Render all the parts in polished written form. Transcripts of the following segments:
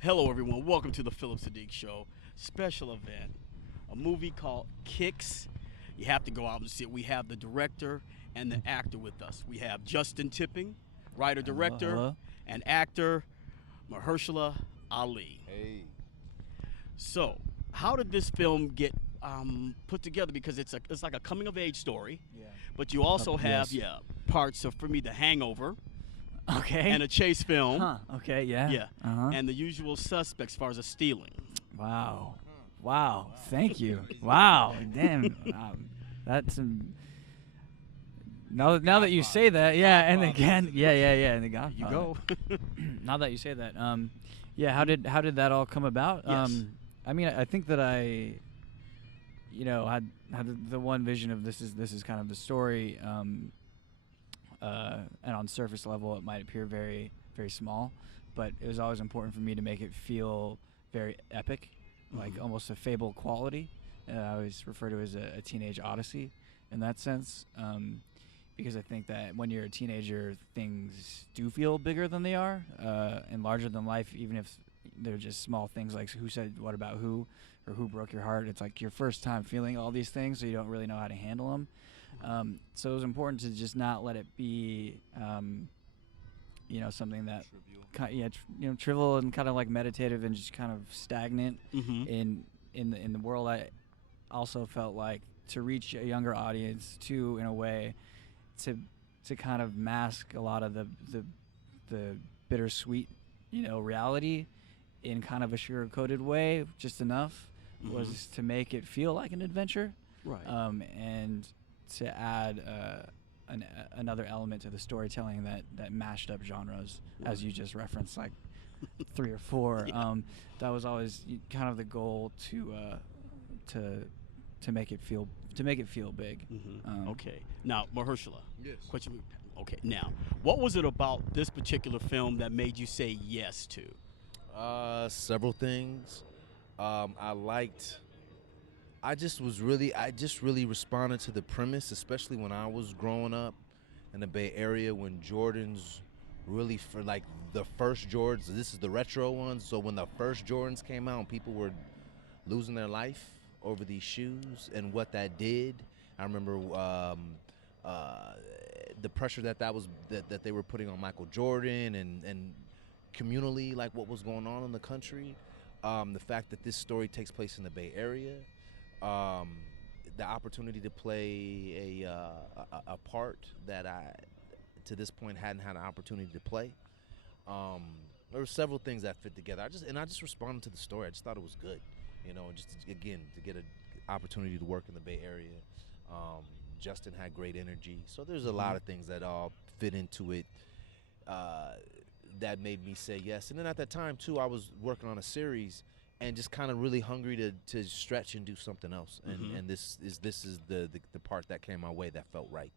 Hello, everyone. Welcome to the Phillip Siddiq Show special event. A movie called Kicks. You have to go out and see it. We have the director and the actor with us. We have Justin Tipping, writer, director, Hello. and actor Mahershala Ali. Hey. So, how did this film get put together? Because it's like a coming of age story, Yeah. but you also have Yes. parts of, for me, The Hangover Okay. and a chase film. Huh. Okay. Yeah. Yeah, Uh-huh. and The Usual Suspects as far as a stealing. Wow. Wow. Thank you. Wow. Damn. That's now that you say that, yeah, and again, yeah, and the You go. Now that you say that, yeah, how did that all come about? Yes. I mean, I think that I, had the one vision of this is kind of the story, and on surface level it might appear very, very small, but it was always important for me to make it feel very epic, like almost a fable quality. I always refer to it as a teenage odyssey in that sense, because I think that when you're a teenager, things do feel bigger than they are, and larger than life, even if they're just small things like who said what about who, or who broke your heart. It's like your first time feeling all these things, so you don't really know how to handle them. So it was important to just not let it be, something that, trivial and kind of like meditative and just kind of stagnant in the world. I also felt like to reach a younger audience too, in a way, to kind of mask a lot of the bittersweet, reality in kind of a sugar-coated way, just enough, was to make it feel like an adventure, Right. and to add another element to the storytelling that mashed up genres, as you just referenced, like 3 or 4. That was always kind of the goal to make it feel big. Okay. Now, Mahershala. Yes. Question. Okay. Now, what was it about this particular film that made you say yes to? Several things. I just really responded to the premise, especially when I was growing up in the Bay Area, when Jordans really, for like the first Jordans, this is the retro ones, so when the first Jordans came out, people were losing their life over these shoes and what that did. I remember the pressure that they were putting on Michael Jordan, and communally, like what was going on in the country. The fact that this story takes place in the Bay Area, the opportunity to play a part that I, to this point, hadn't had an opportunity to play. There were several things that fit together. I just responded to the story. I just thought it was good, just to get an opportunity to work in the Bay Area. Justin had great energy, so there's a lot of things that all fit into it. That made me say yes. And then at that time too, I was working on a series and just kind of really hungry to stretch and do something else. And this is the part that came my way that felt right.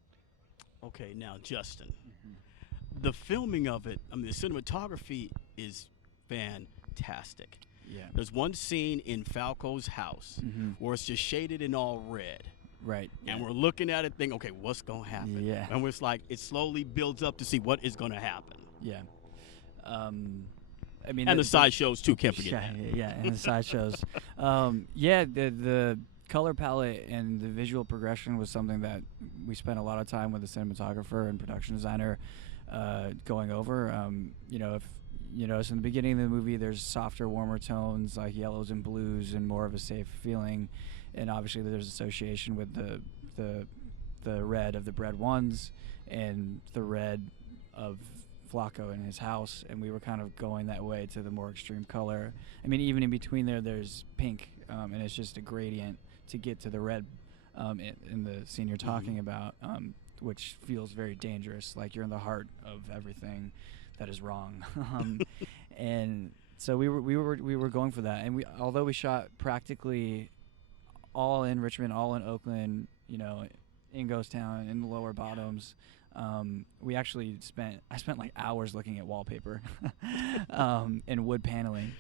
Okay. Now, Justin, the filming of it. I mean, the cinematography is fantastic. Yeah. There's one scene in Falco's house where it's just shaded in all red. Right. And we're looking at it thinking, okay, what's going to happen? Yeah. And it's like it slowly builds up to see what is going to happen. Yeah. I mean, And the side shows, too, can't forget that. Yeah, and the sideshows. The color palette and the visual progression was something that we spent a lot of time with the cinematographer and production designer going over. If you notice in the beginning of the movie, there's softer, warmer tones like yellows and blues and more of a safe feeling. And obviously there's association with the red of the Bread Ones and the red of Flacco in his house, and we were kind of going that way to the more extreme color. I mean, even in between there's pink, and it's just a gradient to get to the red in the scene you're talking about, which feels very dangerous, like you're in the heart of everything that is wrong. And so we were going for that, and although we shot practically all in Richmond, all in Oakland, in Ghost Town, in the lower bottoms. We actually I spent like hours looking at wallpaper and wood paneling.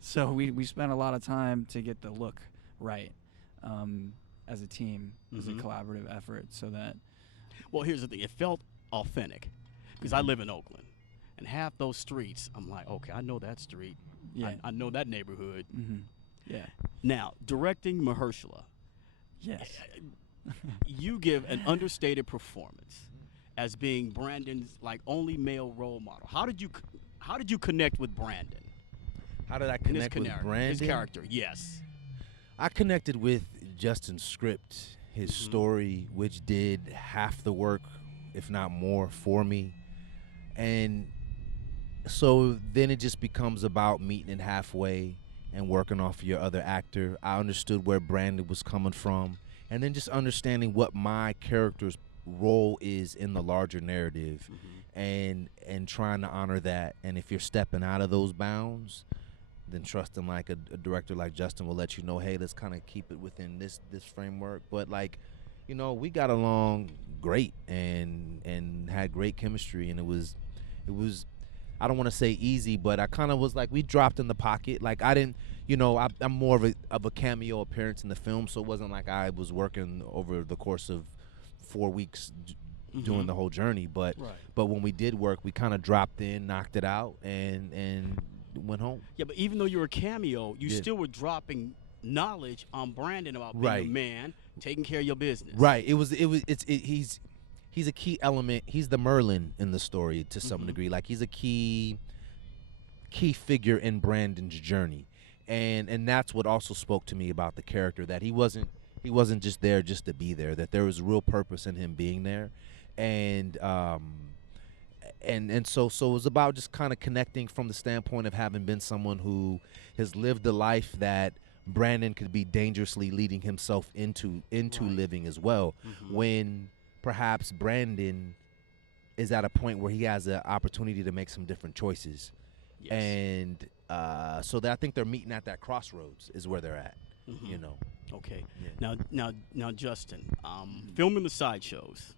So we spent a lot of time to get the look right as a team, as a collaborative effort, so that. Well, here's the thing. It felt authentic because I live in Oakland. And half those streets, I'm like, okay, I know that street. Yeah. I know that neighborhood. Mm-hmm. Yeah. Now, directing Mahershala, Yes. you give an understated performance as being Brandon's like only male role model. How did you connect with Brandon? How did I In his connect with character, Brandon? his character, yes. I connected with Justin's script, his story, which did half the work, if not more, for me. And so then it just becomes about meeting it halfway and working off your other actor. I understood where Brandon was coming from, and then just understanding what my character's role is in the larger narrative, and trying to honor that. And if you're stepping out of those bounds, then trusting like a director like Justin will let you know, hey, let's kind of keep it within this framework. But like, you know, we got along great and had great chemistry, and it was I don't want to say easy, but I kind of was like, we dropped in the pocket. Like I didn't, you know, I'm more of a cameo appearance in the film, so it wasn't like I was working over the course of 4 weeks doing the whole journey. But when we did work, we kind of dropped in, knocked it out, and went home. Yeah, but even though you were a cameo, you still were dropping knowledge on Brandon about being a man, taking care of your business. Right. He's a key element. He's the Merlin in the story to some degree. Like he's a key figure in Brandon's journey, and that's what also spoke to me about the character, that he wasn't just there just to be there. That there was real purpose in him being there, and so it was about just kind of connecting from the standpoint of having been someone who has lived a life that Brandon could be dangerously leading himself into living as well, when perhaps Brandon is at a point where he has an opportunity to make some different choices. Yes. And so I think they're meeting at that crossroads is where they're at, you know. Okay. Yeah. Now, Justin, filming the sideshows.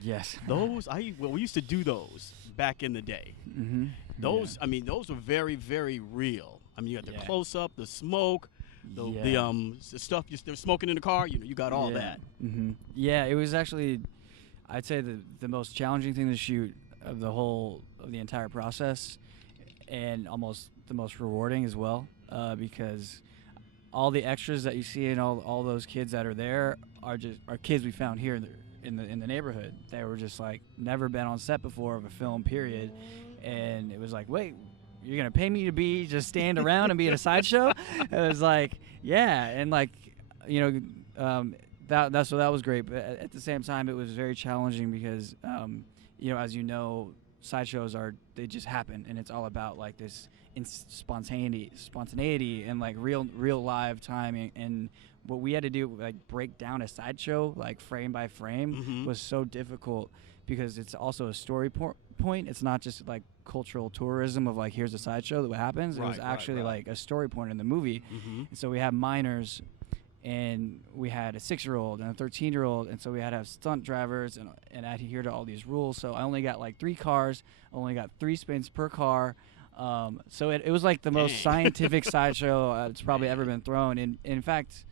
Yes. Those we used to do those back in the day. Those I mean, those were very, very real. I mean, you got the close up, the smoke, the stuff they're smoking in the car. You know, you got all that. Yeah, it was actually, I'd say the most challenging thing to shoot of the entire process, and almost the most rewarding as well, because all the extras that you see and all those kids that are there are kids we found here in the neighborhood. They were just like never been on set before of a film, period. And it was like, wait, you're gonna pay me to be just stand around and be in a sideshow? It was like, yeah, and like, you know, that was great. But at the same time, it was very challenging because, you know, as you know, sideshows they just happen, and it's all about like this spontaneity and like real live timing. And what we had to do, like break down a sideshow like frame by frame, was so difficult because it's also a story point. It's not just like cultural tourism of like, here's a sideshow that happens. It was actually like a story point in the movie. And so we have minors, and we had a 6-year-old and a 13-year-old, and so we had to have stunt drivers and adhere to all these rules. So I only got like 3 cars, only got 3 spins per car. So it was like the most scientific sideshow it's probably ever been thrown. And in fact,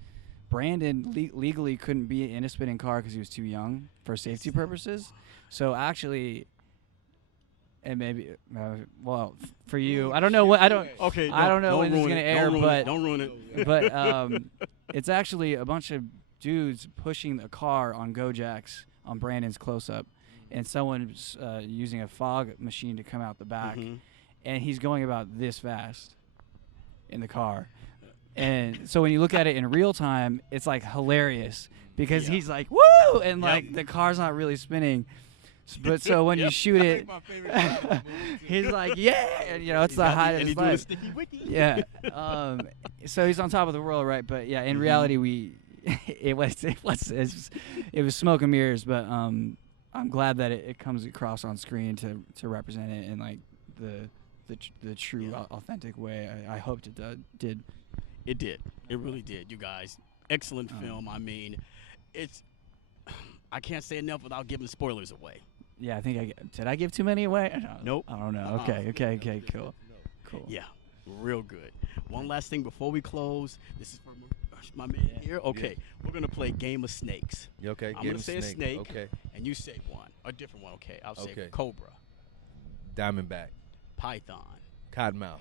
Brandon legally couldn't be in a spinning car because he was too young for safety purposes. So actually, and maybe, well, for you, I don't know what I don't. Okay, I don't know when this is gonna air, but don't ruin it. But it's actually a bunch of dudes pushing the car on Gojacks on Brandon's close-up, and someone's using a fog machine to come out the back, and he's going about this fast in the car. And so when you look at it in real time, it's like hilarious because he's like, woo! And like the car's not really spinning. But so when you shoot it, he's like, yeah! And, you know, it's the height of his life. Yeah. So he's on top of the world, right? But yeah, in reality, it was smoke and mirrors. But I'm glad that it comes across on screen to represent it in like the true, authentic way. I hoped it did. It did. It really did, you guys. Excellent film. I mean, I can't say enough without giving spoilers away. Yeah, I think did I give too many away? Nope. I don't know. Okay, cool. Yeah, real good. One last thing before we close. This is for my man here. Okay, we're going to play Game of Snakes. Okay, I'm going to say a snake, okay, and you say one. A different one, okay. I'll say Okay. cobra. Diamondback, Python. Cottonmouth,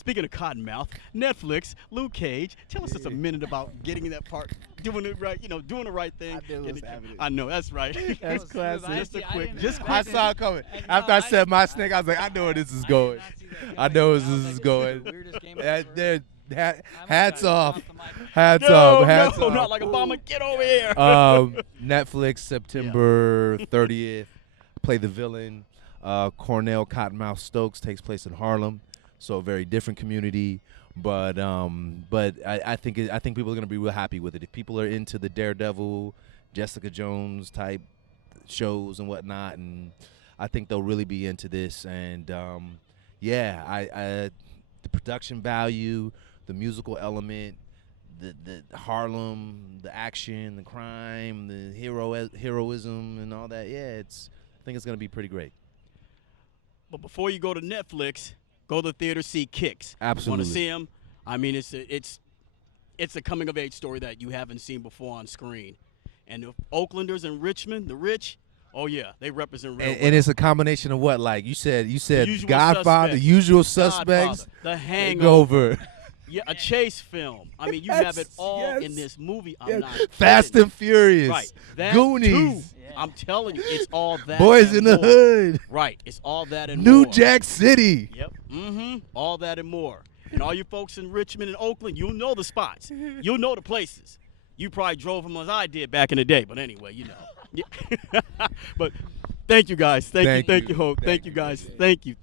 Speaking of Cottonmouth, Netflix, Luke Cage. Tell us just a minute about getting in that part, doing it right. Doing the right thing. I know that's right. That's classic. Just a quick. I saw it coming. After I said my snake, I was like, I know where this is going. I know where this is going. Hats off. Hats off. Hats no, off. not like Obama. Get over here. Netflix, September 30th. Play the villain. Cornell Cottonmouth Stokes takes place in Harlem, so a very different community. But I think people are gonna be real happy with it. If people are into the Daredevil, Jessica Jones type shows and whatnot, and I think they'll really be into this. And the production value, the musical element, the Harlem, the action, the crime, the heroism, and all that. Yeah, I think it's gonna be pretty great. But before you go to Netflix, go to the theater, see Kicks. Absolutely. Want to see him? I mean, it's a coming of age story that you haven't seen before on screen. And the Oaklanders and Richmond, the rich, oh yeah, they represent real. And it's a combination of what? Like you said, Godfather, Suspects. Usual Suspects, Godfather, The Hangover. Yeah, a chase film. I mean, you have it all in this movie. I'm not Fast kidding. and Furious, Right. That Goonies, too. I'm telling you, it's all that. Boys and in the more. Hood, Right. It's all that and New more. Jack City. Yep. All that and more. And all you folks in Richmond and Oakland, you'll know the spots. You'll know the places. You probably drove them as I did back in the day. But anyway, But thank you guys. Thank you, Hope. Thank you guys. Thank you.